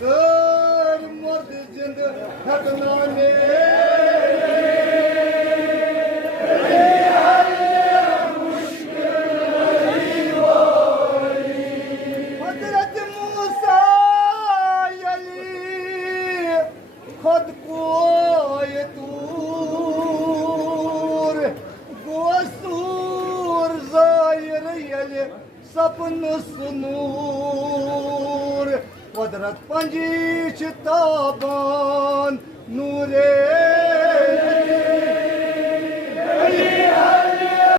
कर मर्द जिंद हकना ने हजरत मूसा अली खुद को ये तूर गोसूर जाहिर यले सपन सुनूर कुदरत पंजी ताबान नूरे